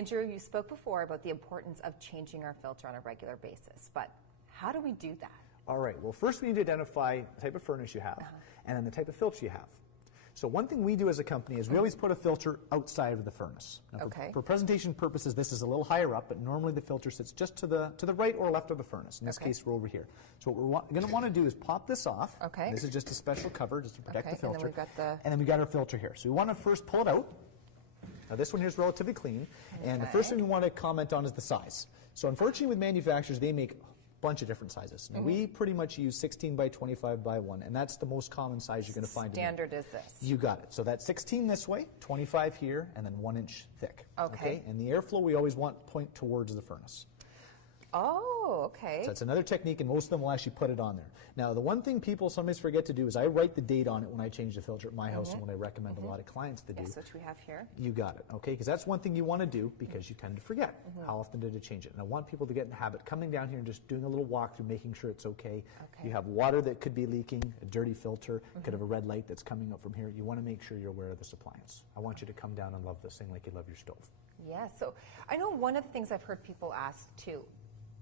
Andrew, you spoke before about the importance of changing our filter on a regular basis, but how do we do that? All right, well, first we need to identify the type of furnace you have and then the type of filter you have. So one thing we do as a company is we always put a filter outside of the furnace. Now, for presentation purposes, this is a little higher up, but normally the filter sits just to the right or left of the furnace. In this case, we're over here. So what we're going to want to do is pop this off. This is just a special cover just to protect the filter. And then we've got our filter here. So we want to first pull it out. Now this one here is relatively clean. And the first thing we want to comment on is the size. So unfortunately with manufacturers, they make bunch of different sizes. Now we pretty much use 16 by 25 by 1, and that's the most common size you're going to find. Standard is this? You got it. So that's 16 this way, 25 here, and then 1 inch thick. Okay. And the airflow we always want point towards the furnace. Oh, okay. So that's another technique, and most of them will actually put it on there. Now, the one thing people sometimes forget to do is I write the date on it when I change the filter at my house and what I recommend a lot of clients to do. Yes, which we have here. You got it, okay? Because that's one thing you want to do because you tend to forget. How often did it change it? And I want people to get in the habit coming down here and just doing a little walkthrough, making sure it's okay. You have water that could be leaking, a dirty filter, could have a red light that's coming up from here. You want to make sure you're aware of this appliance. I want you to come down and love this thing like you love your stove. Yeah, so I know one of the things I've heard people ask too,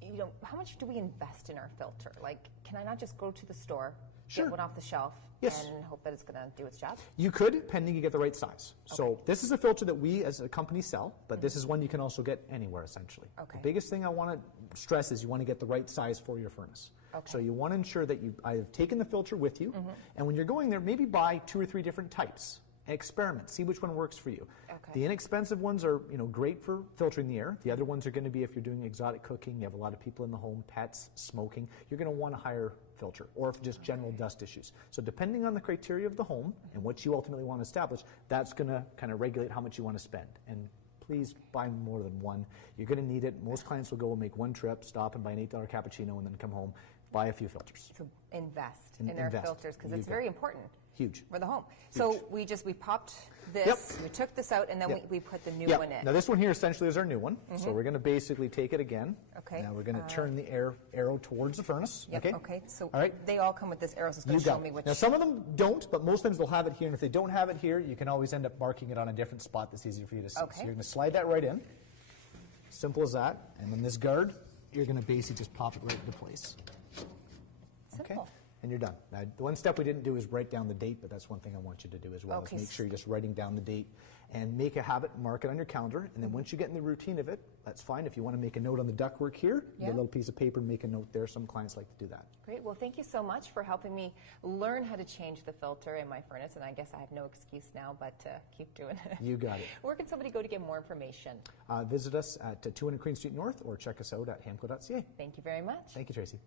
you know, how much do we invest in our filter? Like, can I not just go to the store, get one off the shelf, and hope that it's going to do its job? You could, pending you get the right size. So this is a filter that we as a company sell, but this is one you can also get anywhere essentially. The biggest thing I want to stress is you want to get the right size for your furnace. So you want to ensure that you have taken the filter with you, and when you're going there, maybe buy 2 or 3 different types. Experiment, see which one works for you. The inexpensive ones are, you know, great for filtering the air. The other ones are going to be if you're doing exotic cooking, you have a lot of people in the home, pets, smoking, you're going to want a higher filter, or if just general dust issues. So depending on the criteria of the home and what you ultimately want to establish, that's going to kind of regulate how much you want to spend. And please buy more than one. You're going to need it. Most clients will go and make one trip, stop and buy an $8 cappuccino and then come home, buy a few filters. So invest in our filters because it's very important. Huge. For the home. So we popped this, we took this out, and then we put the new one in. Now this one here essentially is our new one. So we're going to basically take it again. Now we're going to turn the arrow towards the furnace. So they all come with this arrow, so it's going to show me which. Now some of them don't, but most times they'll have it here, and if they don't have it here, you can always end up marking it on a different spot that's easier for you to see. So you're going to slide that right in. Simple as that. And then this guard, you're going to basically just pop it right into place. Simple. And you're done. Now, the one step we didn't do is write down the date, but that's one thing I want you to do as well, is make sure you're just writing down the date and make a habit, mark it on your calendar, and then once you get in the routine of it, that's fine. If you want to make a note on the ductwork here, get a little piece of paper and make a note there. Some clients like to do that. Great. Well, thank you so much for helping me learn how to change the filter in my furnace, and I guess I have no excuse now but to keep doing it. You got it. Where can somebody go to get more information? Visit us at 200 Queen Street North or check us out at hamco.ca. Thank you very much. Thank you, Tracy.